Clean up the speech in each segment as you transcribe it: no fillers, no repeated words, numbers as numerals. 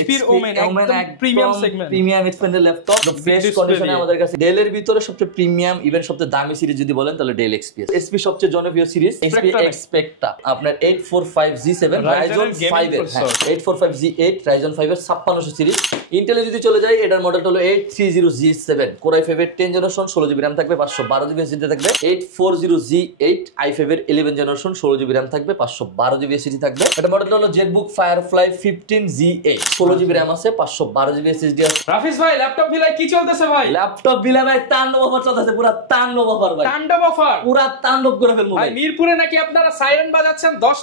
এইচপির women একদম premium segment, premium expended laptop best কন্ডিশনে আমাদের কাছে। ডেল এর ভিতরে সবচেয়ে প্রিমিয়াম ইভেন সবচেয়ে দামি সিরিজ যদি বলেন তাহলে ডেল এক্সপি। এসপি সবচেয়ে জনপ্রিয় সিরিজ এসপি এক্সপেক্টা আপনার 845G7 Ryzen 5 এর 845G8 Ryzen 5 এর 5600 সিরিজ। ইন্টেলে যদি চলে যায় এটার মডেলটা হলো 830G7 Core i5 এর 10 জেনারেশন 16GB RAM থাকবে, 512GB SSD থাকবে। 840G8 i5 এর 11 জেনারেশন 16GB RAM থাকবে, 512GB SSD থাকবে। এটা মডেলটা হলো Jetbook firefly 15G8 16GB RAM আছে, 512GB SSD আছে। রাফিজ ভাই ল্যাপটপ ভিলায় কি চলতেছে ভাই? ল্যাপটপ ভিলা ভাই তাণ্ডব অফার চলতেছে, পুরো তাণ্ডব অফার ভাই, তাণ্ডব অফার পুরো তাণ্ডব করে ফেলবো ভাই। মিরপুরে নাকি আপনারা সাইরেন বাজাচ্ছেন 10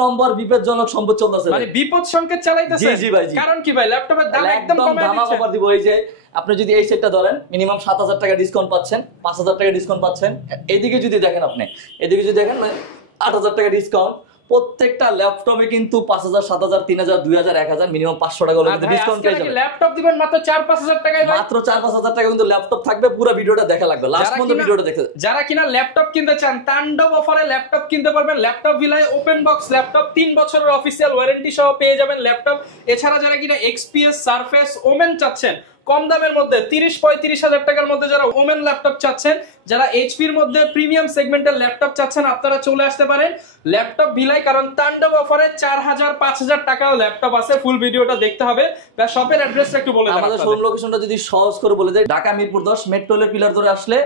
নম্বর বিপদজনক সম্পদ চলতেছে মানে বিপদ সংকেত চালাইতেছে। জি জি ভাই, কারণ কি ভাই? ল্যাপটপের দাম একদম কমে দিচ্ছে। অফার দিব। এই যে আপনি যদি এই সেটটা ধরেন মিনিমাম 7000 টাকা ডিসকাউন্ট পাচ্ছেন, 5000 টাকা ডিসকাউন্ট পাচ্ছেন। এদিকে যদি দেখেন আপনি, এদিকে যদি দেখেন মানে 8000 টাকা ডিসকাউন্ট। প্রত্যেকটা ল্যাপটপে কিন্তু 5000 7000 3000 2000 1000 মিনিমাম 500 টাকা হলো ডিসকাউন্ট পেয়ে যাবেন। ল্যাপটপ দিবেন মাত্র 4-5000 টাকায়, মাত্র 4-5000 টাকা কিন্তু ল্যাপটপ থাকবে। পুরো ভিডিওটা দেখা লাগবে, লাস্ট পর্যন্ত ভিডিওটা দেখতে। যারা কিনা ল্যাপটপ কিনতে চান তাণ্ডব অফারে ল্যাপটপ কিনতে পারবেন। ল্যাপটপ ভিলায় ওপেন বক্স ল্যাপটপ 3 বছরের অফিশিয়াল ওয়ারেন্টি সহ পেয়ে যাবেন ল্যাপটপ। এছাড়া যারা কিনা এক্সপিএস সারফেস ওমেন চাচ্ছেন কম দামের মধ্যে 30-35 হাজার টাকার মধ্যে যারা ওমেন ল্যাপটপ চাচ্ছেন, যারা এইচপির মধ্যে প্রিমিয়াম সেগমেন্টের ল্যাপটপ চাচ্ছেন, আপনারা চলে আসতে পারেন ল্যাপটপ ভিলায়। কারণ তাণ্ডব অফারে 4000-5000 টাকাও ল্যাপটপ আছে। ফুল ভিডিওটা দেখতে হবে। বা শপের অ্যাড্রেসটা একটু বলে দেন। আমাদের শোরুম লোকেশনটা যদি সহজ করে বলে দেই, ঢাকা মিরপুর 10 মেট্রোলের পিলার ধরে আসলে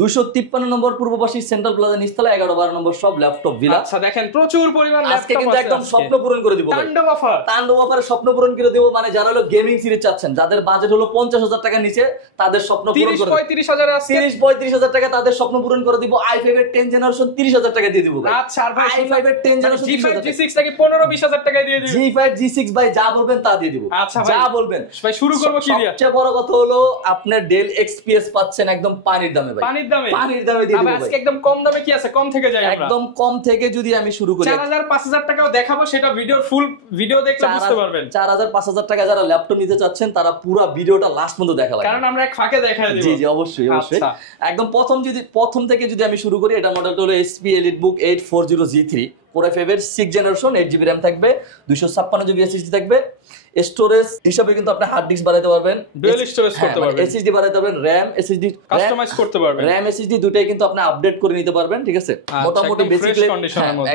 253 নম্বর পূর্বপাশী সেন্ট্রাল প্লাজা নিচতলা 11-12 নম্বর সব ল্যাপটপ ভিলা। আচ্ছা দেখেন প্রচুর পরিমাণ ল্যাপটপ আজকে কিন্তু একদম স্বপ্ন পূরণ করে দিব। তাণ্ডব অফার, তাণ্ডব অফারে স্বপ্ন পূরণ করে দেব। মানে যারা হলো গেমিং সিরিজ চাচ্ছেন, যাদের বাজেট হলো 50000 টাকার নিচে, তাদের স্বপ্ন পূরণ করে 30-35 হাজার আছে। 30-35 হাজার টাকা তাদের স্বপ্ন পূরণ করে দিব। i5 এর 10 জেনারেশন 30,000 টাকা দিয়ে দিব ভাই। আচ্ছা আর ভাই i5 এর 10 জেনারেশন G5 G6 নাকি 15-20 হাজার টাকায় দিয়ে দিবেন। G5 G6 ভাই যা বলবেন তা দিয়ে দিব। আচ্ছা ভাই যা বলবেন ভাই। শুরু করব কি দিয়ে? সবচেয়ে বড় কথা হলো আপনার ডেল এক্সপিএস পাচ্ছেন একদম পানির দামে ভাই। পানির দামে দিয়ে দিব ভাই। আজকে একদম কম দামে কি আছে? কম থেকে যাই আমরা। একদম কম থেকে যদি আমি শুরু করি 4000-5000 টাকাও দেখাবো, সেটা ভিডিওর ফুল ভিডিও দেখলে বুঝতে পারবেন। 4000-5000 টাকা যারা ল্যাপটপ নিতে চাচ্ছেন তারা পুরো ভিডিওটা লাস্ট পর্যন্ত দেখা লাগবে, কারণ আমরা এক ফাঁকে দেখাই দেব। জি জি অবশ্যই অবশ্যই। একদম প্রথম থেকে যদি আমি শুরু করি, এটা মডেলটা হলো HP EliteBook 840G3 Core i5 এর 6 জেনারেশন 8GB RAM থাকবে, 256GB SSD থাকবে। স্টোরেজ হিসাবে কিন্তু আপনি হার্ড ডিস্ক বাড়াইতে পারবেন, ডুয়াল স্টোরেজ করতে পারবেন, SSD বাড়াইতে পারবেন, RAM SSD কাস্টমাইজ করতে পারবেন। RAM SSD দুটাই কিন্তু আপনি আপডেট করে নিতে পারবেন, ঠিক আছে। মোটামুটি বেসিক কন্ডিশনের মধ্যে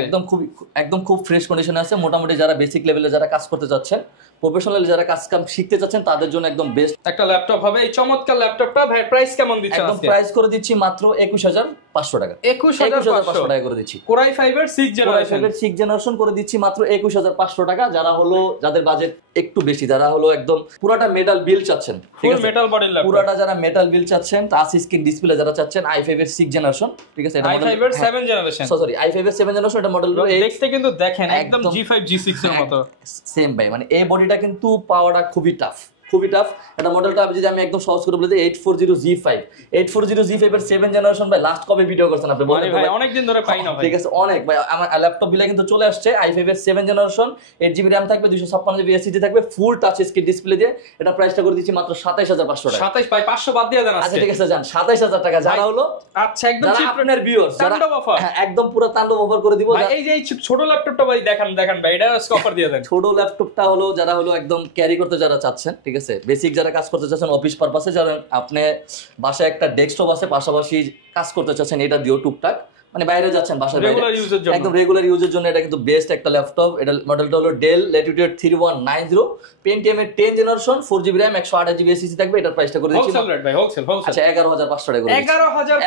একদম খুব ফ্রেশ কন্ডিশনে আছে। মোটামুটি যারা বেসিক লেভেলে যারা কাজ করতে চাচ্ছেন, প্রফেশনাল যারা কাজ শিখতে চাচ্ছেন, তাদের জন্য একদম বেস্ট একটা ল্যাপটপ হবে। এই চমৎকার ল্যাপটপটা ভাই প্রাইস কেমন দিচ্ছেন? একদম প্রাইস করে দিচ্ছি মাত্র 21500 টাকা। 21500 টাকা করে দিচ্ছি। Core i5 এর 6 জেনারেশন করে দিচ্ছি মাত্র 21500 টাকা। যারা হলো যাদের বাজেট একটু বেশি, যারা হলো একদম পুরাটা মেটাল বিল চাচ্ছেন, ঠিক আছে, মেটাল বডির ল্যাপটপ, পুরাটা যারা মেটাল বিল চাচ্ছেন, টাচ স্ক্রিন ডিসপ্লে যারা চাচ্ছেন, i5 এর 6 জেনারেশন, ঠিক আছে। এটা i5 এর 7 জেনারেশন, সরি i5 এর 7 জেনারেশন। এটা মডেল দেখতে কিন্তু দেখেন একদম G5 G6 এর মতো সেম ভাই। মানে এই বডিটা কিন্তু পাওয়াটা খুবই টাফ। এটা মডেলটা যদি আমি একদম সহজ করে বলি 840G5 এর 7 জেনারেশন ভাই। লাস্ট কবে ভিডিও করছেন আপনি বলেন ভাই? অনেক দিন ধরে পাই না ভাই, ঠিক আছে, অনেক ভাই। আমার ল্যাপটপ বিলে কিন্তু চলে আসছে i5 এর 7 জেনারেশন 8GB RAM থাকবে, 256GB SSD থাকবে, ফুল টাচ স্ক্রিন ডিসপ্লে দিয়ে। এটা প্রাইসটা করে দিচ্ছি মাত্র 27500 টাকা। 27 ভাই 500 বাদ দিয়ে দেন আজকে। আচ্ছা ঠিক আছে জান, 27000 টাকা। যারা হলো আচ্ছা একদম চিপ আপনার ভিউয়ার্স, তাণ্ডব অফার, হ্যাঁ একদম পুরো তাণ্ডব অফার করে দিব। ভাই এই যে এই ছোট ল্যাপটপটা ভাই দেখান ভাই, এটা অফার দিয়ে দেন। ছোট ল্যাপটপটা হলো যারা হলো একদম ক্যারি করতে যারা চাচ্ছেন, ঠিক আছে, বেসিক যারা কাজ করতে চাচ্ছেন, অফিস পারপাসে যারা আপনি বাসায় একটা ডেস্কটপ আছে, পাশাপাশি কাজ করতে চাচ্ছেন, এটা দিও টুকটাক, মানে বাইরে যাচ্ছেন বাসার বাইরে একদম রেগুলার ইউজের জন্য এটা কিন্তু বেস্ট একটা ল্যাপটপ। এটা মডেলটা হলো Dell Latitude 3190 Pentium এর 10 generation 4GB RAM 128GB SSD থাকবে। এটার প্রাইসটা করে দিচ্ছি আচ্ছা 11500 টাকা করে দিচ্ছি।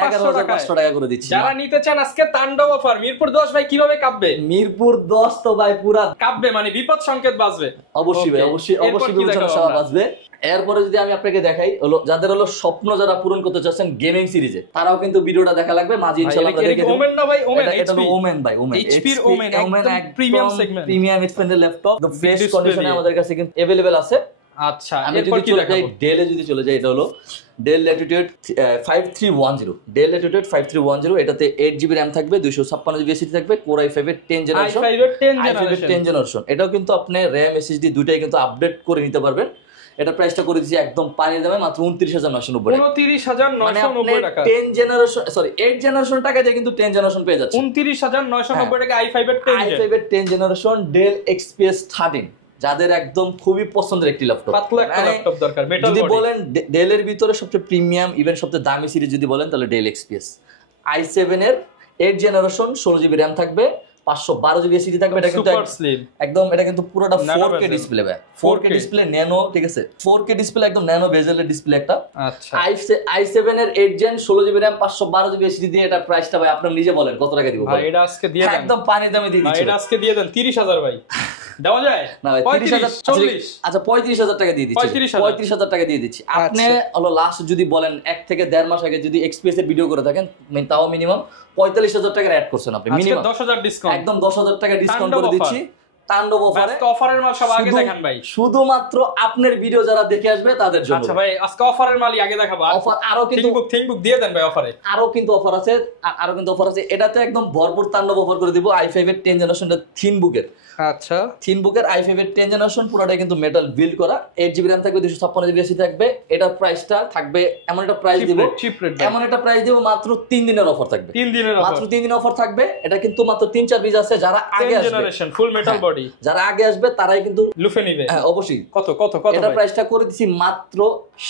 11500 টাকা করে দিচ্ছি। যারা নিতে চান আজকে তাণ্ডব অফার। মিরপুর 10 ভাই কিভাবে কাঁপবে? মিরপুর 10 তো ভাই পুরা কাঁপবে, মানে বিপদ সংকেত বাজবে। অবশ্যই ভাই, অবশ্যই বিপদ সংকেত বাজবে। এরপরে যদি আমি আপনাকে দেখাই, হলো যাদের হলো স্বপ্ন যারা পূরণ করতে চাচ্ছেন গেমিং সিরিজে, তারাও কিন্তু ভিডিওটা দেখা লাগবে। মাঝে ইনশাআল্লাহ আমরা দেখে দেব। ওমেন না ভাই, ওমেন এটা হলো ওমেন ভাই, ওমেন এইচপির ওমেন একদম premium segment, premium expended laptop the fresh কন্ডিশনে আমাদের কাছে কিন্তু अवेलेबल আছে। আচ্ছা আমি যদি চলে যাই ডেলে, যদি চলে যাই, এটা হলো Dell Latitude 5310 Dell Latitude 5310 এটাতে 8GB RAM থাকবে, 256GB SSD থাকবে, Core i5 এর 10 জেনারেশন। এটাও কিন্তু আপনি RAM SSD দুটাই কিন্তু আপডেট করে নিতে পারবেন। এটা প্রাইসটা করে দিয়েছি একদম পানির দামে মাত্র 29990 টাকা। 29990 টাকা 10 জেনারেশন, সরি 8 জেনারেশন টাকা দিয়ে কিন্তু 10 জেনারেশন পেয়ে যাচ্ছে 29990 টাকা। i5 এর 10 জেনারেশন Dell XPS 13 যাদের একদম খুবই পছন্দের একটি ল্যাপটপ, পাতলা একটা ল্যাপটপ দরকার, মেটাল যদি বডি। বলেন ডেলের ভিতরে সবচেয়ে প্রিমিয়াম ইভেন সবচেয়ে দামি সিরিজ যদি বলেন তাহলে ডেল এক্সপিএস i7 এর 8 জেনারেশন 16GB RAM থাকবে, 512GB এসএসডি থাকবে। এটা কিন্তু সুপার স্লিম একদম, এটা কিন্তু পুরোটা Nano 4K bezel। ডিসপ্লে ভাই, 4K ডিসপ্লে ন্যানো, ঠিক আছে 4K ডিসপ্লে একদম ন্যানো বেজেলের ডিসপ্লে একটা। আচ্ছা i7 এর 8 gen 16GB RAM 512GB SSD দিয়ে এটা প্রাইসটা ভাই আপনারা নিজে বলেন কত টাকা দিব ভাই? এটা আজকে দিয়ে দেন, একদম পানি দামে দিয়ে ভাই দিচ্ছি এটা আজকে দিয়ে দেন 30,000 ভাই, দেওয়া যায় না ভাই 35 40 আচ্ছা 35,000 টাকা দিয়ে দিচ্ছি, 35,000 টাকা দিয়ে দিচ্ছি। আপনি হলো লাস্ট যদি বলেন 1 থেকে 1.5 মাস আগে যদি এক্সপিএস এর ভিডিও করে থাকেন তাও মিনিমাম 45,000 টাকা অ্যাড করছেন আপনি, মিনিমাম 10,000 ডিসকাউন্ট, একদম 10,000 টাকা ডিসকাউন্ট করে দিচ্ছি তাণ্ডব অফারে। আজকে অফারের মাল সব আগে দেখান ভাই, শুধুমাত্র আপনার ভিডিও যারা দেখে আসবে তাদের জন্য। আচ্ছা ভাই আজকে অফারের মালই আগে দেখাবো, অফার আরো কিন্তু থিংবুক দিয়ে দেন ভাই অফারে, আরো কিন্তু অফার আছে, আরো কিন্তু অফার আছে। এটাতে একদম ভরপুর তাণ্ডব অফার করে দিব। i5 এর 10 জেনারেশনটা থিনবুকের, আচ্ছা থিনবুকের i5 এর 10 জেনারেশন পুরোটাই কিন্তু মেটাল বিল্ড করা, 8GB RAM থাকবে, 256GB এসএসডি থাকবে। এটার প্রাইসটা থাকবে এমন একটা প্রাইস দিব, এমন একটা প্রাইস দিব, মাত্র 3 দিনের অফার থাকবে, 3 দিনের মাত্র 3 দিনের অফার থাকবে। এটা কিন্তু মাত্র 3-4 পিস আছে, যারা আগে আসবে জেনারেশন ফুল মেটাল বডি, যারা আগে আসবে তারাই কিন্তু লুফে নিবে। হ্যাঁ অবশ্যই। কত কত কত এটা প্রাইসটা করে দিছি মাত্র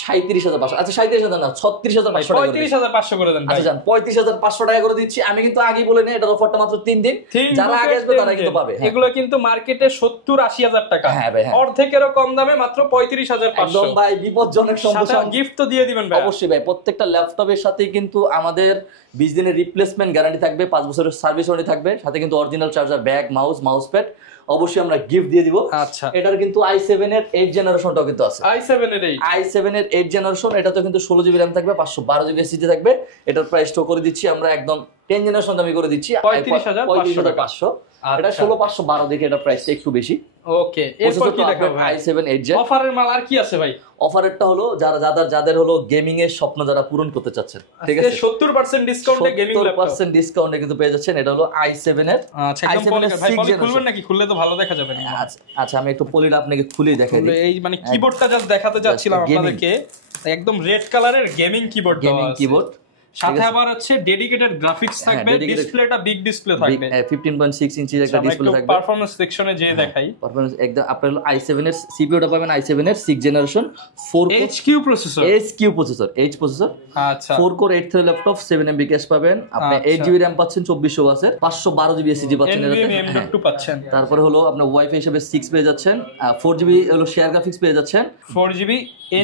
37,500। আচ্ছা 37,000 না 36,500 টাকা, 35,500 করে দেন ভাই। আচ্ছা জান 35,500 টাকা করে দিচ্ছি। আমি কিন্তু আগেই বলে নেই এটার অফারটা মাত্র 3 দিন, যারা আগে আসবে তারা কিন্তু পাবে। এগুলো কিন্তু মার্কেটে 70-80,000 টাকা, হ্যাঁ ভাই, হ্যাঁ অর্ধেকেরও কম দামে মাত্র 35,500। একদম ভাই বিপজ্জনক সমস্যা, গিফট তো দিয়ে দিবেন ভাই। অবশ্যই ভাই, প্রত্যেকটা ল্যাপটপের সাথে কিন্তু আমাদের 20 দিনের রিপ্লেসমেন্ট গ্যারান্টি থাকবে, 5 বছরের সার্ভিস ওয়ারেন্টি থাকবে, সাথে কিন্তু original charger, bag, mouse pad অবশ্যই আমরা গিফট দিয়ে দিব। আচ্ছা এটার কিন্তু i7 এর 8 জেনারেশনটাও কিন্তু আছে, i7 এর 8 i7 এর 8 জেনারেশন। এটা তো কিন্তু 16GB RAM থাকবে, 512GB এসএসডি থাকবে। এটার প্রাইসটাও করে দিচ্ছি আমরা একদম 10 জেনারেশন দামি করে দিচ্ছি 35,500। এটা 16,512 দেখে এটা প্রাইসটা একটু বেশি। ওকে এরপর কি দেখাবো ভাই? i7 8 জেন অফারের মাল আর কি আছে ভাই? অফারটা হলো যাদের হলো গেমিং এর স্বপ্ন যারা পূরণ করতে চাচ্ছেন, ঠিক আছে 70% ডিসকাউন্টে গেমিং ল্যাপটপ, 70% ডিসকাউন্টে কিন্তু পেয়ে যাচ্ছেন। এটা হলো i7 এর। আচ্ছা একদম পলি ভাই, পলি খুলবেন নাকি? খুললে তো ভালো দেখা যাবে না। আচ্ছা আমি একটু পলিটা আপনাকে খুলে দেখাই দিই। এই মানে কিবোর্ডটা জাস্ট দেখাতে যাচ্ছিলাম আপনাদেরকে, একদম রেড কালারের গেমিং কিবোর্ড দেওয়া আছে, কিবোর্ড সাথে আবার হচ্ছে ডেডিকেটেড গ্রাফিক্স থাকবে, ডিসপ্লেটা বিগ ডিসপ্লে থাকবে, 15.6 ইঞ্চির একটা ডিসপ্লে থাকবে। পারফরম্যান্স সেকশনে যে দেখাই, পারফরম্যান্স একদম আপনার i7 এর সিপিইউটা পাবেন, i7 এর 6 generation 4 HQ processor, H processor, আচ্ছা 4 core 8 thread laptop, 7MB cash পাবেন আপনি, 8GB RAM পাচ্ছেন, 2400 ওয়াটের, 512GB এসএসডি পাচ্ছেন এটাতে, M.2 পাচ্ছেন। তারপরে হলো আপনি ওয়াইফাই হিসেবে 6 পেয়ে যাচ্ছেন, 4GB হলো শেয়ার গ্রাফিক্স পেয়ে যাচ্ছেন, 4GB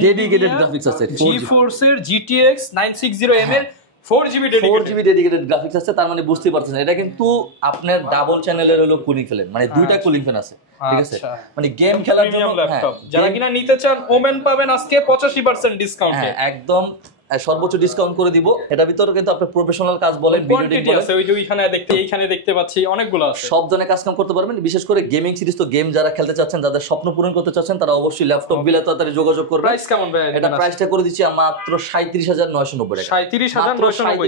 ডেডিকেটেড গ্রাফিক্স আছে, GeForce এর GTX 960M এর 4GB ডেডিকেটেড গ্রাফিক্স আছে। তার মানে বুঝতে পারছেন এটা কিন্তু আপনার ডাবল চ্যানেলের হলো কুলিং ফ্যান, মানে দুইটা কুলিং ফ্যান আছে, ঠিক আছে মানে গেম খেলার জন্য ল্যাপটপ যারা কিনা নিতে চান ওমেন পাবেন আজকে 85% ডিসকাউন্টে, একদম সর্বোচ্চ ডিসকাউন্ট করে দিব। এটা ভিতরে কিন্তু আপনি প্রফেশনাল কাজ বলেন, ভিডিও এডিটিং আছে, ওই যে ওইখানে এইখানে দেখতে পাচ্ছি অনেকগুলো আছে, সব ধরনের কাজ কাম করতে পারবেন। বিশেষ করে গেমিং সিরিজ, তো গেম যারা খেলতে চাচ্ছেন, যাদের স্বপ্ন পূরণ করতে চাচ্ছেন, তারা অবশ্যই ল্যাপটপ বিলে তাড়াতাড়ি যোগাযোগ করবেন। প্রাইস কেমন ভাই? এটা প্রাইসটা করে দিচ্ছি মাত্র 37,990 টাকা, 37,990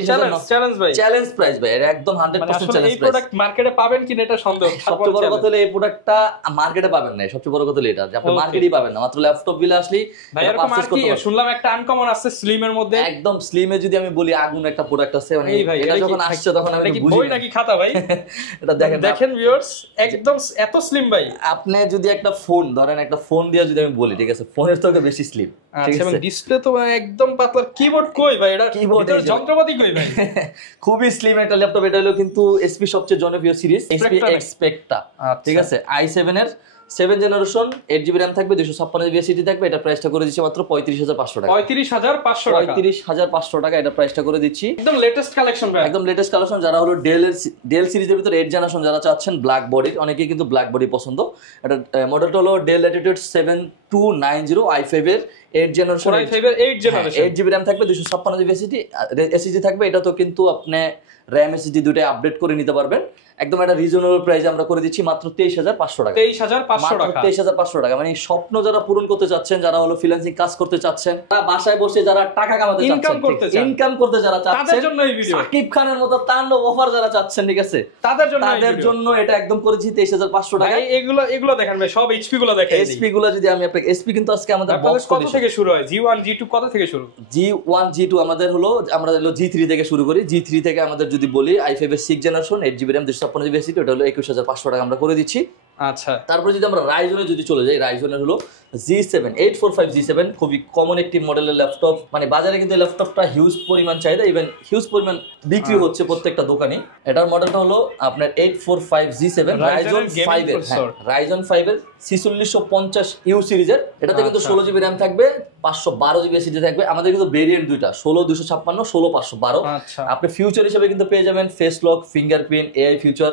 চ্যালেঞ্জ ভাই, চ্যালেঞ্জ প্রাইস ভাই, এটা একদম 100% চ্যালেঞ্জ প্রাইস। এই প্রোডাক্ট মার্কেটে পাবেন কিনা এটা সন্দেহ, সবচেয়ে বড় কথা হলো এই প্রোডাক্টটা মার্কেটে পাবেন না, সবচেয়ে বড় কথা হলো এটা যে আপনি মার্কেটেই পাবেন না, মাত্র ল্যাপটপ বিলে আসলেই ভাই এরকম আর কি শুনলাম একটা আনকমন আছে স্লিমের মধ্যে, একদম স্লিম এ যদি আমি বলি আগুন একটা প্রোডাক্ট আছে, মানে এটা যখন আসছে তখন আমি বুঝি বই নাকি খাতা ভাই এটা দেখেন ভিউয়ার্স একদম এত স্লিম ভাই। আপনি যদি একটা ফোন ধরেন, একটা ফোন দিয়ে যদি আমি বলি, ঠিক আছে ফোনের থেকে বেশি স্লিম, ঠিক আছে ডিসপ্লে তো একদম পাতলা, কিবোর্ড কই ভাই? এটা কিবোর্ডের যন্ত্রপাতি কই ভাই? খুবই স্লিম একটা ল্যাপটপ। এটা হলো কিন্তু এসপি সবচেয়ে জনপ্রিয় সিরিজ, এসপি এক্সপেক্টা, ঠিক আছে i7 এর 7 জেনারেশন, 8GB RAM থাকবে, 256GB এসএসডি থাকবে। এটা প্রাইসটা করে দিচ্ছি মাত্র 35,500 টাকা, 35,500 টাকা, 35,500 টাকা এটা প্রাইসটা করে দিচ্ছি। একদম লেটেস্ট কালেকশন ভাই, একদম লেটেস্ট কালেকশন। যারা হলো ডেল সিরিজের ভিতরে 8 জেনারেশন যারা চাচ্ছেন, ব্ল্যাক বডি, অনেকেই কিন্তু ব্ল্যাক বডি পছন্দ। এটা মডেলটা হলো ডেল ল্যাটিটিউড 7290 i5 এর 8 জেনারেশন, i5 এর 8 জেনারেশন, 8GB RAM থাকবে, 256GB এসএসডি থাকবে। এটা তো কিন্তু আপনি RAM এসএসডি দুটোই আপডেট করে নিতে পারবেন। একদম একটা রিজনেবল প্রাইসে আমরা করে দিচ্ছি মাত্র 23,500 টাকা, 23,500 টাকা, 23,500 টাকা। মানে স্বপ্ন যারা পূরণ করতে চাচ্ছেন, যারা হলো ফ্রিল্যান্সিং কাজ করতে চাচ্ছেন, তারা বাসায় বসে যারা টাকা কামাতে চাচ্ছেন, ইনকাম করতে যারা চাচ্ছেন, তাদের জন্য এই ভিডিও। সাকিব খানের মতো তাণ্ডব অফার যারা চাচ্ছেন, ঠিক আছে তাদের জন্য এটা একদম করেছি 23,500 টাকা। এগুলো দেখেন ভাই, সব এইচপি গুলো দেখেন, এইচপি গুলো যদি আমি আপনাকে, এইচপি কিন্তু আজকে আমাদের বক্স কত থেকে শুরু হয়? G1 G2 কত থেকে শুরু? G1 G2 আমাদের হলো, আমরা হলো G3 থেকে শুরু করি। G3 থেকে আমাদের যদি বলি i5 এর 6 generation, 8GB RAM, 256GB SSD, ওটা হলো 21,500 টাকা আমরা করে দিচ্ছি। আচ্ছা, তারপরে যদি আমরা রাইজনে যদি চলে যাই, রাইজনের হলো G7 845 G7, খুবই কমন একটি মডেলের ল্যাপটপ। মানে বাজারে কিন্তু এই ল্যাপটপটা হিউজ পরিমাণ চাহিদা, ইভেন হিউজ পরিমাণ বিক্রি হচ্ছে প্রত্যেকটা দোকানে। এটার মডেলটা হলো আপনার 845 G7 রাইজন 5 এর, রাইজন 5 এর 4650 ইউ সিরিজের। এটাতে কিন্তু 16 জিবি র্যাম থাকবে, 512 জিবি এসএসডি থাকবে। আমাদের কিন্তু ভেরিয়েন্ট দুইটা, 16256 16512। আপনি ফিউচার হিসেবে কিন্তু পেয়ে যাবেন face lock, fingerprint, AI future,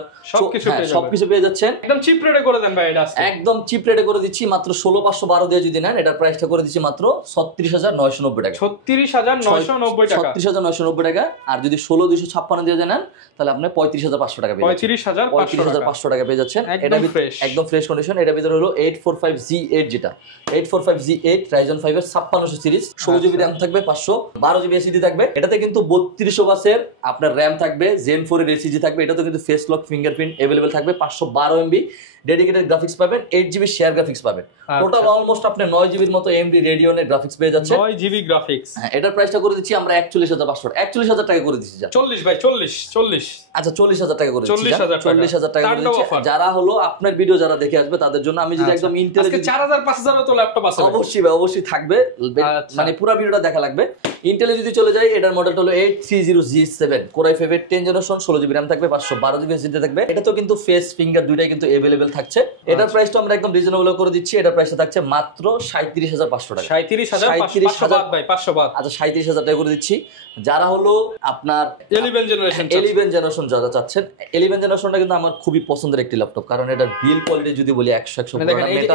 সবকিছু পেয়ে যাচ্ছেন। একদম চিপ রেটে করে দেন ভাই এটা, একদম চিপ রেটে করে দিচ্ছি মাত্র 16512 দিয়ে যদি নেন, এটার প্রাইসটা করে দিচ্ছি মাত্র 36990 টাকা। 36990 টাকা, 36990 টাকা। আর যদি 16256 দিয়ে নেন তাহলে আপনি 35500 টাকা পেয়ে যাচ্ছেন, 35500 টাকা পেয়ে যাচ্ছেন। এটা একদম ফ্রেশ কন্ডিশন। এটা ভিতরে হলো 845G8, যেটা 845G8 Ryzen 5 এর 5600 সিরিজ, 16 জিবি র্যাম থাকবে, 512 জিবি এসএসডি থাকবে। এটাতে কিন্তু 3200 বাসের আপনার র্যাম থাকবে, Zen 4 এর এসএসডি থাকবে। এটাতে কিন্তু ফেস লক, ফিঙ্গারপ্রিন্ট अवेलेबल থাকবে, 512 এমবি ডেডিকেটেড গ্রাফিক্স পাবেন, 8 জিবি শেয়ার গ্রাফিক্স পাবেন। টোটাল অলমোস্ট আপনি 9 জিবির মতো এমডি রেডিয়নের গ্রাফিক্স পেয়ে যাচ্ছেন, 9 জিবি গ্রাফিক্স। হ্যাঁ, এটার প্রাইসটা করে দিচ্ছি আমরা 41500 41000 টাকা করে দিচ্ছি। 40 ভাই, 40 আচ্ছা 40000 টাকা করে দিচ্ছি, 40000 টাকা করে দিচ্ছি। যারা হলো আপনার ভিডিও যারা দেখে আসবে তাদের জন্য আমি যদি একদম ইন্টেল, আজকে 4000 5000 তো ল্যাপটপ আছে অবশ্যই ভাই, অবশ্যই থাকবে, মানে পুরো ভিডিওটা দেখা লাগবে। ইন্টেলে যদি চলে যাই, এটার মডেলটা হলো 830G7 Core i5 এর 10 জেনারেশন, 16 জিবি র্যাম থাকবে, 512 জিবি এসএসডি থাকবে। এটা তো কিন্তু ফেস ফিঙ্গার দুইটাই কিন্তু अवेलेबल থাকছে। এটার প্রাইসটা আমরা একদম রিজনেবল করে দিচ্ছি। এটার প্রাইসটা থাকছে মাত্র 37500 টাকা, 37500 ভাই, 500 বাদ। আচ্ছা 37000 টাকা করে দিচ্ছি। যারা হলো আপনার 11 জেনারেশন যারা চাচ্ছেন, 11 জেনারেশনটা কিন্তু আমার খুবই পছন্দের একটি ল্যাপটপ, কারণ এটার বিল্ড কোয়ালিটি যদি বলি 100 দেখেন, এই যে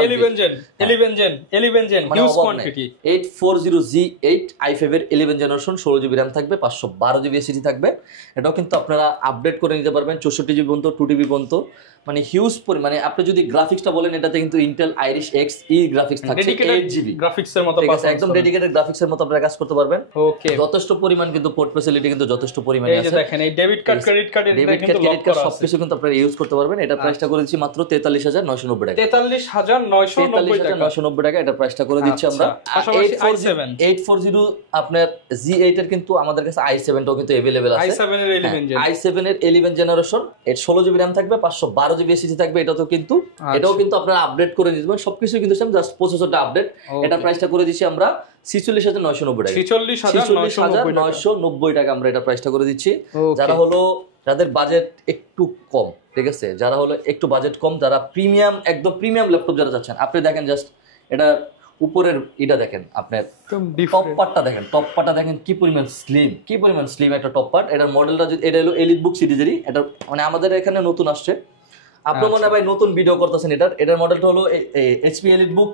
11 gen huge quantity. 840G8 i5 এর 11 জেনারেশন, 16 জিবি র্যাম থাকবে, 512 জিবি এসএসডি থাকবে। এটাও কিন্তু আপনারা আপডেট করে নিতে পারবেন 64 জিবি পর্যন্ত, 2 টিবি পর্যন্ত। মানে হিউজ মানে আপনি যদি গ্রাফিক্সটা বলেন, এটাতে কিন্তু ইন্টেল আইরিশ XE গ্রাফিক্স থাকছে, 8 জিবি গ্রাফিক্সের মতো, একদম ডেডিকেটেড গ্রাফিক্সের মতো আপনারা কাজ করতে পারবেন। ওকে, যথেষ্ট পরিমাণ কিন্তু পোর্ট ফ্যাসিলিটি কিন্তু যথেষ্ট পরিমাণে আছে। এই যে দেখেন, এই ডেবিট কার্ড, ক্রেডিট কার্ড, সবকিছু কিন্তু আপনারা ইউজ করতে পারবেন। এটা প্রাইসটা করে দিচ্ছি মাত্র 43990 টাকা, 43990 টাকা। এটা প্রাইসটা করে দিচ্ছি আমরা। 840 আপনার G8 এর কিন্তু আমাদের কাছে i7 টাও কিন্তু अवेलेबल আছে, i7 এর 11 জেনারেশন, এর 16 জিবি র্যাম থাকবে, 512 জিবি এসএসডি থাকবে। এটাও কিন্তু আপনারা আপডেট করে দিতে পারেন, সবকিছু কিন্তু জাস্ট প্রসেসরটা আপডেট। এটা প্রাইসটা করে দিচ্ছি আমরা 46990 টাকা, 46990 টাকা আমরা এটা প্রাইসটা করে দিচ্ছি। যারা হলো যাদের বাজেট একটু কম, ঠিক আছে, যারা হলো একটু বাজেট কম, যারা প্রিমিয়াম, একদম প্রিমিয়াম ল্যাপটপ যারা চাচ্ছেন, আপনি দেখেন জাস্ট এটা উপরের এটা দেখেন, আপনার টপ পার্টটা দেখেন, টপ পার্টটা দেখেন কি পরিমাণ স্লিম একটা টপ পার্ট। এটার মডেলটা যদি, এটা হলো এলিট বুক সিরিজেরই, এটা মানে আমাদের এখানে নতুন আসছে। আপনি মনে হয় ভাই নতুন ভিডিও করতেছেন। এটার মডেলটা হলো HP EliteBook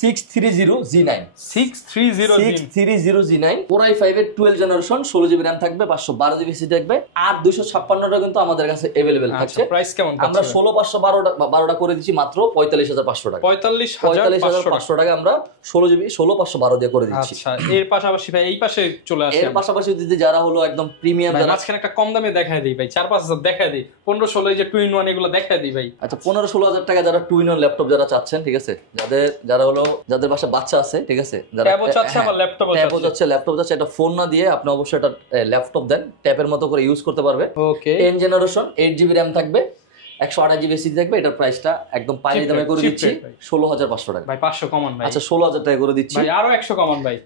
630G9, 630G9 Core i5 এর 12 জেনারেশন, 16 জিবি র্যাম থাকবে, 512 জিবি এসএসডি থাকবে, আর 256টা কিন্তু আমাদের কাছে अवेलेबल থাকছে। প্রাইস কেমন? আমরা 16512টা করে দিচ্ছি মাত্র 45500 টাকা, 45500 টাকা আমরা 16512 দিয়ে করে দিচ্ছি। আচ্ছা, এর পাশাপাশি ভাই এই পাশে চলে আসে, এর পাশাপাশি যদি যারা হলো একদম প্রিমিয়াম, যারা মাঝখানে একটা কম দামে দেখায় দেই ভাই, 4-5000 দেখায় দেই, 15-16 এই যে 2-in-1 এগুলো দেখায় দিই ভাই। আচ্ছা 15-16 টাকা যারা 2-in-1 ল্যাপটপ যারা চাচ্ছেন, ঠিক আছে, যাদের বাসায় বাচ্চা আছে, ঠিক আছে, যারা ট্যাবও চাচ্ছে আবার ল্যাপটপও চাচ্ছে, এটা ফোন না দিয়ে আপনি অবশ্যই এটা ল্যাপটপ দেন, ট্যাবের মতো করে ইউজ করতে পারবে। ওকে, 10 জেনারেশন, 8 জিবি র্যাম থাকবে, 128 জিবি এসএসডি থাকবে। এটার প্রাইসটা একদম পাইকারি দামে করে দিচ্ছি 16500 টাকা। ভাই 500 কমান ভাই। আচ্ছা 16000 টাকা করে দিচ্ছি ভাই, আরো 100 কমান ভাই,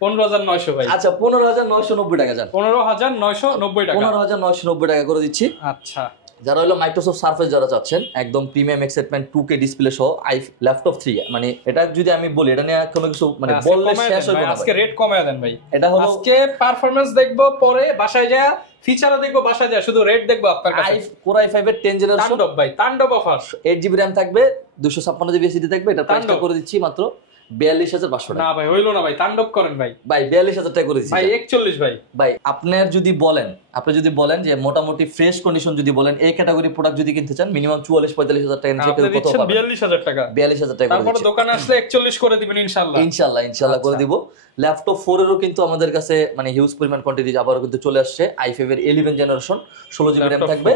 15900 ভাই। আচ্ছা 15990 টাকা যান, 15990 টাকা, 15990 টাকা করে দিচ্ছি। আচ্ছা, যারা হলো মাইক্রোসফট সারফেস যারা চাচ্ছেন, একদম প্রিমিয়াম এক্সাইটমেন্ট 2K ডিসপ্লে সহ ল্যাপটপ 3, মানে এটা যদি আমি বলি, এটা নিয়ে কোনো কিছু মানে বললে শেষ হবে না। আজকে রেট কমায় দেন ভাই, এটা হলো আজকে পারফরম্যান্স দেখবো, পরে বাসায় যায় ফিচারও দেখবো, বাসায় যায় শুধু রেট দেখবো আপনার কাছে। Core i5 এর 10 জেনারেশন, তাণ্ডব ভাই, তাণ্ডব অফার, 8 জিবি র্যাম থাকবে, 256 জিবি এসএসডি থাকবে। এটা প্রাইসটা করে দিচ্ছি মাত্র 42500 টাকা। না ভাই হইলো না ভাই, তাণ্ডব করেন ভাই, 42000 টাকা করে দিচ্ছি ভাই, 41 ভাই। ভাই আপনি যদি বলেন যে মোটামুটি ফ্রেশ কন্ডিশন যদি বলেন, এই ক্যাটাগরি প্রোডাক্ট যদি কিনতে চান, মিনিমাম 44-45 টাকা নিচে কেউ কত পাবেন? 42000 টাকা, 42000 টাকা। তারপর দোকানে আসলে 41 করে দিবেন ইনশাআল্লাহ করে দিব। ল্যাপটপ 4 এরও কিন্তু আমাদের কাছে মানে হিউজ পরিমাণ কোয়ান্টিটি আবারও কিন্তু চলে আসছে। i5 এর 11 জেনারেশন, 16 জিবি র্যাম থাকবে,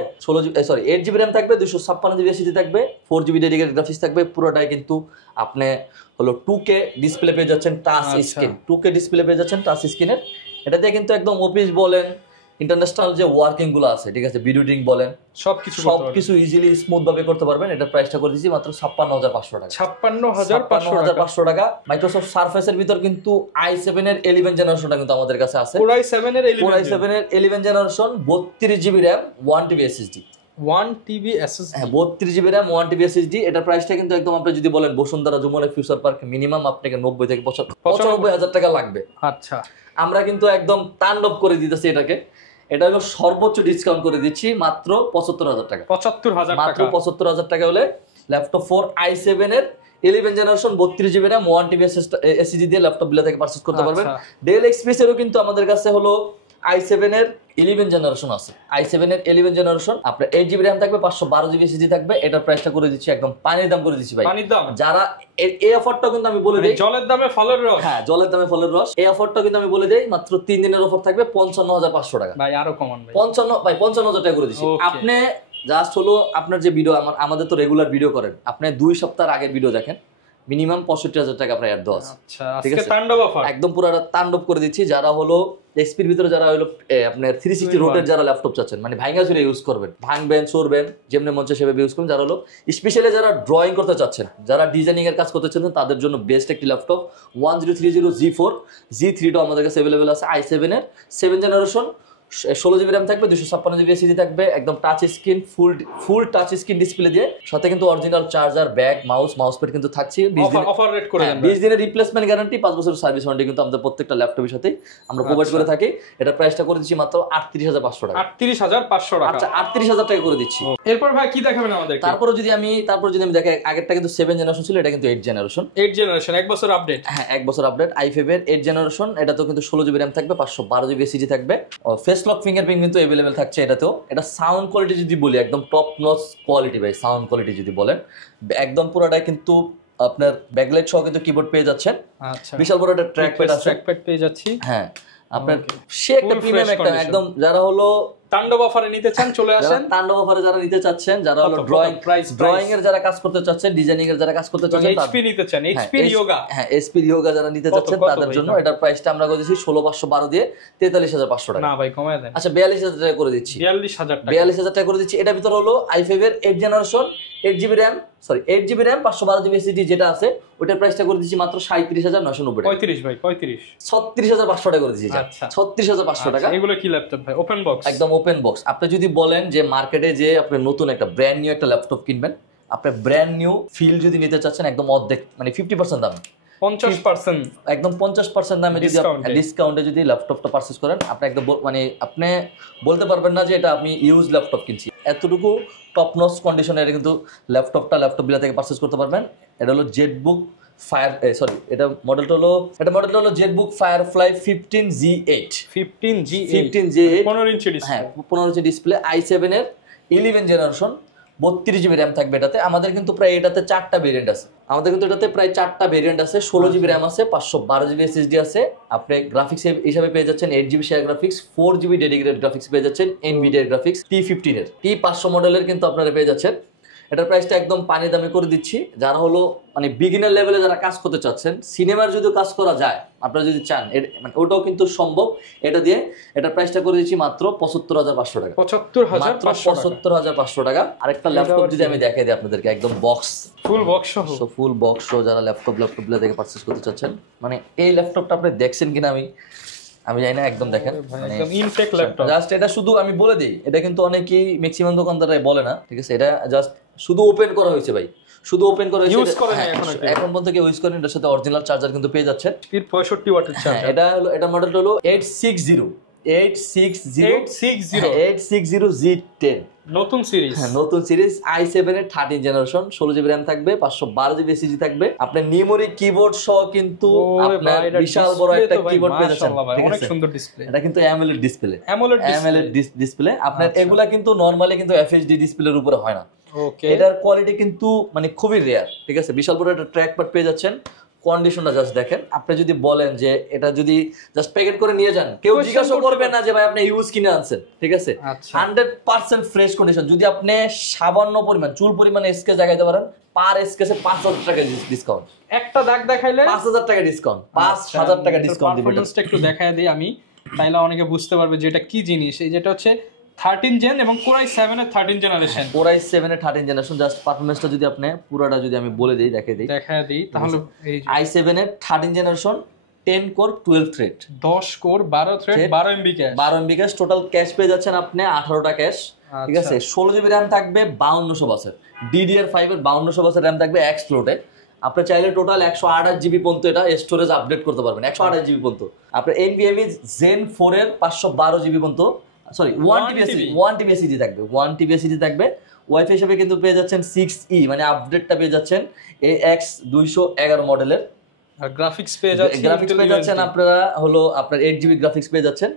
8 জিবি র্যাম থাকবে, 256 জিবি এসএসডি থাকবে, 4 জিবি ডেডিকেটেড গ্রাফিক্স থাকবে। পুরোটাই কিন্তু আপনি হলো 2K ডিসপ্লে পেয়ে যাচ্ছেন, টাচ স্ক্রিন, 2K ডিসপ্লে পেয়ে যাচ্ছেন টাচ স্ক্রিনের। এটাতে কিন্তু একদম অফিস বলেন, ইন্টারন্যাশনাল যে ওয়ার্কিং গুলো আছে, ঠিক আছে, ভিডিও এডিটিং বলেন, সবকিছু ইজিলি স্মুথ ভাবে করতে পারবেন। এটার প্রাইসটা করে দিচ্ছি মাত্র 56500 টাকা। 56500 টাকা। মাইক্রোসফট সারফেস এর ভিতর কিন্তু i7 এর 11 জেনারেশনটা কিন্তু আমাদের কাছে আছে। Core i7 এর 11 generation, 32GB RAM 1TB SSD। 1TB SSD, হ্যাঁ 32GB RAM 1TB SSD। এটার প্রাইসটা কিন্তু একদম আপনি যদি বলেন Bashundhara, Jamuna future park, minimum আপনাকে 90 থেকে 95,000 টাকা লাগবে। আচ্ছা, আমরা কিন্তু একদম তাণ্ডব করে দিতেছি এটাকে। এটা হলো সর্বোচ্চ ডিসকাউন্ট করে দিচ্ছি মাত্র 75,000 টাকা। 75,000 মাত্র 75,000 টাকা হলে ল্যাপটপ 4 i7 এর 11 generation 32GB RAM 1TB SSD দিয়ে ল্যাপটপ বিলা থেকে পারচেজ করতে পারবেন। ডেল এক্সপিএস এরও কিন্তু আমাদের কাছে হলো i7 এর 11 জেনারেশন আছে। i7 এর 11 জেনারেশন আপনার 8GB RAM থাকবে, 512GB SSD থাকবে। এটার প্রাইসটা করে দিচ্ছি একদম পানির দাম করে দিচ্ছি ভাই। পানির দাম। যারা এই অফারটা কিন্তু আমি বলে দেই, জলের দামে ফলের রস। হ্যাঁ, জলের দামে ফলের রস। এই অফারটা কিন্তু আমি বলে দেই মাত্র 3 দিনের অফার থাকবে 55,500 টাকা। ভাই আরো কমান ভাই। 55,000 টাকা করে দিচ্ছি। আপনি জাস্ট হলো আপনার যে ভিডিও, আমাদের তো রেগুলার ভিডিও করেন, আপনি 2 সপ্তাহ আগের ভিডিও দেখেন, মিনিমাম 65,000 টাকা আপনার অ্যাড দেওয়া আছে। আচ্ছা, আজকে তাণ্ডব অফার একদম পুরো তাণ্ডব করে দিচ্ছি। যারা হলো এক্সপির ভিতরে যারা হলো আপনার 360 রোটের যারা ল্যাপটপ চাচ্ছেন, মানে ভাঙা চুরে ইউজ করবেন, ভাঙবেন চড়বেন যেমনি মঞ্চে সেভাবে ইউজ করবেন, যারা হলো স্পেশালি যারা ড্রয়িং করতে চাচ্ছেন, যারা ডিজাইনিং এর কাজ করতে চাচ্ছেন, তাদের জন্য বেস্ট একটি ল্যাপটপ 1030 G4 আমাদের কাছে অ্যাভেলেবেল আছে। i7 এর 7 জেনারেশন, 16GB RAM থাকবে, 256GB SSD থাকবে, একদম টাচ স্ক্রিন, ফুল টাচ স্ক্রিন ডিসপ্লে দিয়ে, সাথে কিন্তু original charger, bag, mouse pad কিন্তু থাকছে। 20 দিনের রিপ্লেসমেন্ট গ্যারান্টি, 5 বছরের সার্ভিস ওয়ারেন্টি কিন্তু আমাদের প্রত্যেকটা ল্যাপটপের সাথে আমরা প্রোভাইড করে থাকি। এটা প্রাইসটা করে দিচ্ছি মাত্র 38,500 টাকা। 38,500 টাকা। আচ্ছা, 38,000 টাকা করে দিচ্ছি। এরপর ভাই কি দেখাবেন আমাদের? তারপর যদি আমি দেখাই, আগেরটা কিন্তু 7 জেনারেশন ছিল, এটা কিন্তু 8 জেনারেশন। 1 বছর আপডেট। হ্যাঁ, 1 বছর আপডেট। i5 এর 8 জেনারেশন, এটা তো কিন্তু 16GB RAM থাকবে, 512GB SSD থাকবে, ফেস লক ফিঙ্গারপ্রিন্ট কিন্তু अवेलेबल থাকছে এটাতেও। এটা সাউন্ড কোয়ালিটি যদি বলি, একদম টপ নচ কোয়ালিটি ভাই। সাউন্ড কোয়ালিটি যদি বলেন, একদম পুরোটাই কিন্তু আপনার ব্যাকলাইট সহ কিন্তু কিবোর্ড পেয়ে যাচ্ছেন। আচ্ছা, বিশাল বড় একটা ট্র্যাকপ্যাড আছে, ট্র্যাকপ্যাড পেয়ে যাচ্ছি। হ্যাঁ, আপনার সে একটা প্রিমিয়াম একটা একদম, যারা হলো তাণ্ডব অফারে নিতে চান চলে আসেন। তাণ্ডব অফারে যারা নিতে চাচ্ছেন, যারা হলো ড্রয়িং এর যারা কাজ করতে চাচ্ছেন, ডিজাইনিং এর যারা কাজ করতে চাচ্ছেন, এইচপি নিতে চান, এইচপি ইয়োগা, হ্যাঁ এইচপি ইয়োগা যারা নিতে চাচ্ছেন, তাদের জন্য এটার প্রাইসটা আমরা করে দিয়েছি 16,512 দিয়ে 43,500 টাকা। না ভাই কমায় দেন। আচ্ছা, 42,000 টাকা করে দিচ্ছি। 42,000 টাকা করে দিচ্ছি। এটার ভিতর হলো i5 এর 8 generation, 8GB RAM 512GB SSD যেটা আছে, ওটার প্রাইসটা করে দিচ্ছি মাত্র 37,990 টাকা। 35 ভাই 36,500 টাকা করে দিচ্ছি। আচ্ছা, 36,500 টাকা। এগুলো কি ল্যাপটপ ভাই? ওপেন বক্স, একদম ওপেন বক্স। আপনি যদি বলেন যে মার্কেটে যে আপনি নতুন একটা ব্র্যান্ড নিউ একটা ল্যাপটপ কিনবেন, আপনি ব্র্যান্ড নিউ ফিল যদি নিতে চাচ্ছেন, একদম অর্ধেক মানে 50% দাম, 50% একদম 50% দামে যদি ডিসকাউন্টে যদি ল্যাপটপটা পারচেজ করেন, আপনি একদম মানে আপনি বলতে পারবেন না যে এটা আমি ইউজ ল্যাপটপ কিনছি। এতটুকু টপ নচ কন্ডিশনের কিন্তু ল্যাপটপ বিলা থেকে পারচেজ করতে পারবেন। এটা হলো জেটবুক এটা মডেলটা হলো Jetbook firefly 15G8 15 inch display. হ্যাঁ, 15 ইঞ্চি ডিসপ্লে, i7 এর 11 জেনারেশন, 32GB RAM থাকবে এটাতে। আমাদের কিন্তু প্রায় এটাতে 4টা ভেরিয়েন্ট আছে। 16GB RAM আছে, 512GB SSD আছে। আপনি গ্রাফিক্স হিসাবে পেয়ে যাচ্ছেন 8GB share graphics, 4GB dedicated graphics পেয়ে যাচ্ছেন, NVIDIA গ্রাফিক্স T15 এর T500 মডেলের কিন্তু আপনারা পেয়ে যাচ্ছেন। এটার প্রাইসটা একদম পানি দামে করে দিচ্ছি। যারা হলো মানে বিগিনার লেভেলে যারা কাজ করতে চাচ্ছেন, সিনেমার যদি কাজ করা যায়, আপনারা যদি চান, মানে ওটাও কিন্তু সম্ভব। এটা দিয়ে এটার প্রাইসটা করে দিচ্ছি মাত্র 75,500 টাকা। 75,500 টাকা। আরেকটা ল্যাপটপ যদি আমি দেখাই দিই আপনাদেরকে, একদম ফুল বক্স সহ যারা ল্যাপটপ থেকে পারচেজ করতে চাচ্ছেন, মানে এই ল্যাপটপটা আপনি দেখছেন কিনা আমি জানি না, একদম দেখেন, একদম ইনটেক ল্যাপটপ। জাস্ট এটা শুধু আমি বলে দিই, এটা কিন্তু অনেকেই ম্যাক্সিমাম দোকানদাররা বলে না, ঠিক আছে। এটা জাস্ট শুধু ওপেন করা হয়েছে ভাই, শুধু ওপেন করা হয়েছে, এখন পর্যন্ত কেউ ইউজ করেন। এটার সাথে অরিজিনাল চার্জার কিন্তু পেয়ে যাচ্ছেন, 65 ওয়াটের চার্জার। এটা মডেলটা হলো 860G10 নতুন সিরিজ, i7 এর 13 জেনারেশন, 16GB RAM থাকবে, 512GB SSD থাকবে। আপনি নিউমেরিক কিবোর্ড সহ কিন্তু আপনার বিশাল বড় একটা কিবোর্ড পেয়ে যাচ্ছেন, অনেক সুন্দর ডিসপ্লে। এটা কিন্তু AMOLED ডিসপ্লে। আপনার এগুলা কিন্তু নরমালি কিন্তু FHD ডিসপ্লের উপরে হয় না। এটার কোয়ালিটি কিন্তু মানে খুবই রেয়ার, ঠিক আছে। বিশাল বড় একটা ট্র্যাকপ্যাড পেয়ে যাচ্ছেন। কন্ডিশনটা জাস্ট দেখেন। আপনি যদি বলেন যে এটা যদি জাস্ট প্যাকেট করে নিয়ে যান, কেউ জিজ্ঞাসা করবে না যে ভাই আপনি ইউজ কিনে আনছেন, ঠিক আছে। 100% ফ্রেশ কন্ডিশন। যদি আপনি সামান্য পরিমাণ চুল পরিমাণে স্কেচ লাগাইতে পারেন, পার স্কেচে 5,000 টাকা ডিসকাউন্ট। একটা দাগ দেখাইলে 5,000 টাকা ডিসকাউন্ট, 5,000 টাকা ডিসকাউন্ট দিবেন। একটু দেখায় দিই আমি। তাইলে অনেকে বুঝতে পারবে যে এটা কি জিনিস। এই যেটা হচ্ছে 13 জেন এবং কোরাই 7 এর 13 জেনারেশন। কোরাই 7 এর 13 জেনারেশন। জাস্ট পারফরম্যান্সটা যদি আপনি পুরোটা যদি আমি বলে দেই, দেখা দিই তাহলে এই i7 এর 13 generation 10 core 12 thread, 10 core 12 thread, 12 MB cash, 12 MB cash. Total cash পেয়ে যাচ্ছেন আপনি 18টা ক্যাশ, ঠিক আছে। 16 জিবি র‍্যাম থাকবে, 5200 বাসের DDR5 এর 5200 বাসের র‍্যাম থাকবে এক্স ফ্লোটে। আপনি চাইলে টোটাল 128 জিবি পর্যন্ত এটা স্টোরেজ আপডেট করতে পারবেন, 128 জিবি পর্যন্ত। আপনার NVMe Zen 4 এর 512 জিবি পর্যন্ত, সরি 1 TB SSD থাকবে, 1 TB SSD থাকবে। ওয়াইফাই হিসেবে কিন্তু পেয়ে যাচ্ছেন 6E, মানে আপডেটটা পেয়ে যাচ্ছেন AX211 মডেলের। আর গ্রাফিক্স পেয়ে যাচ্ছেন আপনারা হলো আপনার 8 জিবি গ্রাফিক্স পেয়ে যাচ্ছেন।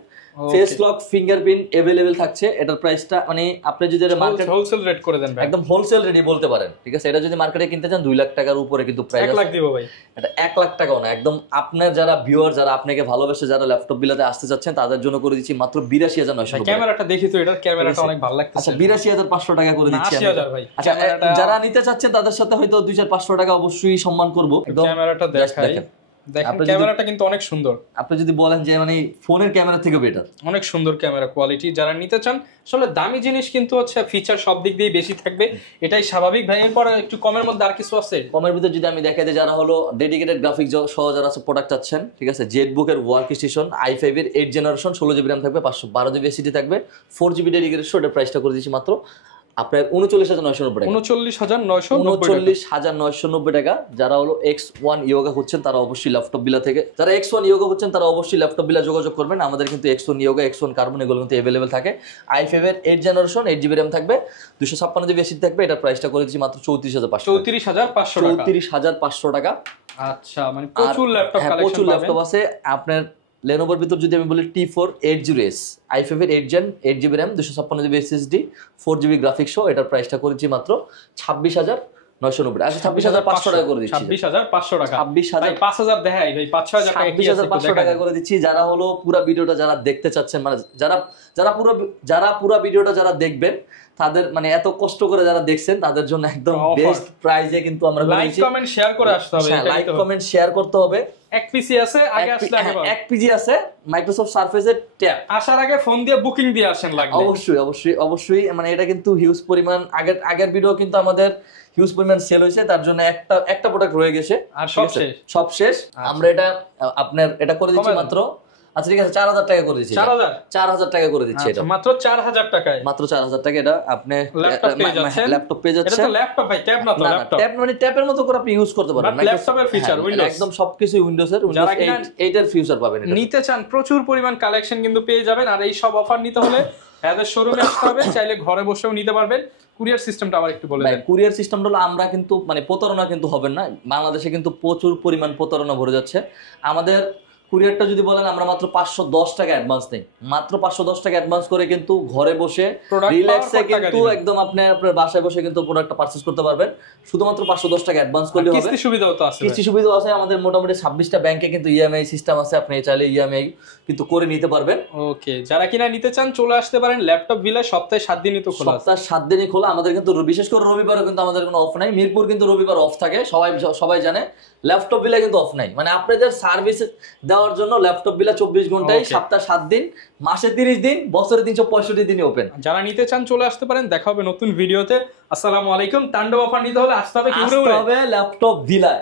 ফেস লক ফিঙ্গারপ্রিন্ট अवेलेबल থাকছে। এটার প্রাইসটা মানে আপনি যদি এটা মার্কেট হোলসেল রেট করে দেন ভাই, একদম হোলসেল রেটই বলতে পারেন, ঠিক আছে। এটা যদি মার্কেটে কিনতে চান 2 লাখ টাকার উপরে কিন্তু প্রাইস 1 লাখ দিব ভাই। এটা 1 লাখ টাকাও না, একদম আপনার যারা ভিউয়ার, যারা আপনাকে ভালোবাসে, যারা ল্যাপটপ বিলাতে আসতে যাচ্ছেন তাদের জন্য করে দিচ্ছি মাত্র 82900 টাকা। ক্যামেরাটা দেখি তো, এটার ক্যামেরাটা অনেক ভালো লাগতেছে। আচ্ছা 82500 টাকা করে দিচ্ছি আমি। 80000 ভাই। আচ্ছা যারা নিতে চাচ্ছেন তাদের সাথে হয়তো 2500 টাকা অবশ্যই সম্মান করব। একদম ক্যামেরাটা দেখাই, দেখেন ক্যামেরাটা কিন্তু অনেক সুন্দর। আপনি যদি বলেন যে মানে ফোনের ক্যামেরা থেকে বেটার, অনেক সুন্দর ক্যামেরা কোয়ালিটি। যারা নিতে চান আসলে দামি জিনিস কিন্তু হচ্ছে ফিচার সব দিক দিয়ে বেশি থাকবে, এটাই স্বাভাবিক ভাই। এরপর একটু কমের মধ্যে আর কিছু আছে? কমের ভিতরে যদি আমি দেখাই, যারা হলো ডেডিকেটেড গ্রাফিক সহ যারা আছে প্রোডাক্ট চাচ্ছেন, ঠিক আছে, জেটবুক এর ওয়ার্ক স্টেশন i5 এর 8 জেনারেশন 16 জিবি র‍্যাম থাকবে, 512 জিবি এসএসডি থাকবে, 4 জিবি ডেডিকেটেড। এর প্রাইসটা করে দিচ্ছি মাত্র আপনার 39990 টাকা। 39990 টাকা। যারা হলো X1 ইয়োগা হচ্ছেন তারা অবশ্যই ল্যাপটপ বিলা থেকে, যারা X1 ইয়োগা হচ্ছেন তারা অবশ্যই ল্যাপটপ বিলা যোগাযোগ করবেন। আমাদের কিন্তু X1 ইয়োগা, X1 কার্বন এগুলো কিন্তু अवेलेबल থাকে। i5 এর 8 জেনারেশন 8 জিবি র‍্যাম থাকবে, 256 জিবি এসএসডি থাকবে। এটা প্রাইসটা করে দিচ্ছি মাত্র 34500 টাকা। আচ্ছা, মানে প্রচুর ল্যাপটপ কালেকশন, প্রচুর ল্যাপটপ আছে আপনার। Lenovoর ভিতর যদি আমি বলি T4 80S, i5 এর 8 gen 8 GB RAM, 256 GB SSD, 4 GB graphics সহ। এটার প্রাইসটা করেছি মাত্র 26990 টাকা। আচ্ছা 26500 টাকা করে দিচ্ছি। 26500 টাকা। 26000 5000 দেখাই ভাই, 5000 টাকা 26500 টাকা করে দিচ্ছি। যারা হলো পুরো ভিডিওটা যারা দেখতে চাচ্ছেন, মানে যারা পুরো ভিডিওটা যারা দেখবেন, তাদের মানে এত কষ্ট করে যারা দেখছেন তাদের জন্য একদম বেস্ট প্রাইসে কিন্তু আমরা লাইক কমেন্ট শেয়ার করে আসতে হবে। লাইক কমেন্ট শেয়ার করতে হবে। এক পিসি আছে, আগে আসলে আগে পাবেন। এক পিজি আছে মাইক্রোসফট সারফেসের ট্যাব। আসার আগে ফোন দিয়ে বুকিং দিয়ে আসেন লাগবে। অবশ্যই মানে এটা কিন্তু হিউজ পরিমাণ, আগের ভিডিও কিন্তু আমাদের হিউজ পরিমাণ সেল হয়েছে, তার জন্য একটা প্রোডাক্ট রয়ে গেছে আর সব শেষ। আমরা এটা আপনার এটা করে দিচ্ছি মাত্র, আচ্ছা ঠিক আছে 4000 টাকা করে দিচ্ছি। 4000 টাকা করে দিচ্ছি এটা মাত্র 4000 টাকায়। মাত্র 4000 টাকা। এটা আপনি ল্যাপটপ পেয়ে যাচ্ছেন। এটা তো ল্যাপটপ ভাই, ট্যাব না তো। ল্যাপটপ ট্যাব মানে ট্যাবের মতো করে আপনি ইউজ করতে পারবেন। ল্যাপটপের ফিচার উইন্ডোজ, একদম সবকিছু উইন্ডোজ এর, উইন্ডোজ 8 এর ফিচার পাবেন। এটা নিতে চান প্রচুর পরিমাণ কালেকশন কিন্তু পেয়ে যাবেন। আর এই সব অফার নিতে হলে এদের শোরুমে আসতে হবে, চাইলে ঘরে বসেও নিতে পারবেন। কুরিয়ার সিস্টেমটা আবার একটু বলে দেন। কুরিয়ার সিস্টেমটা হলো আমরা কিন্তু মানে প্রতারণা কিন্তু হবেন না। বাংলাদেশে কিন্তু প্রচুর পরিমাণ প্রতারণা ভরে যাচ্ছে। আমাদের কুরিয়ারটা যদি বলেন, আমরা মাত্র 510 টাকা অ্যাডভান্স নেই। মাত্র 510 টাকা অ্যাডভান্স করে কিন্তু ঘরে বসে রিল্যাক্সে কিন্তু একদম আপনার বাসায় বসে কিন্তু প্রোডাক্টটা পারচেজ করতে পারবেন। শুধুমাত্র 510 টাকা অ্যাডভান্স করলে হবে। কিস্তি সুবিধাও তো আছে। কিস্তি সুবিধাও আছে। আমাদের মোটামুটি 26টা ব্যাংকে কিন্তু ইএমআই সিস্টেম আছে। আপনি চাইলে ইএমআই কিন্তু করে নিতে পারবেন। ওকে, যারা কিনা নিতে চান চলে আসতে পারেন। ল্যাপটপ বিলে সপ্তাহে 7 দিনই তো খোলা। সপ্তাহে 7 দিনই খোলা। আমাদের কিন্তু বিশেষ করে রবিবারও কিন্তু আমাদের কোনো অফ নাই। মিরপুর কিন্তু রবিবার অফ থাকে, সবাই জানে। ল্যাপটপ বিলে কিন্তু অফ নাই, মানে আপনাদের সার্ভিস দেওয়ার জন্য ল্যাপটপ বিলা 24 ঘন্টায়, সপ্তাহে 7 দিন, মাসে 30 দিন, বছরে 365 দিনই ওপেন। যারা নিতে চান চলে আসতে পারেন। দেখা হবে নতুন ভিডিওতে। আসসালামু আলাইকুম। তাণ্ডব অফার নিতে হলে আসতে হবে ল্যাপটপ ভিলায়।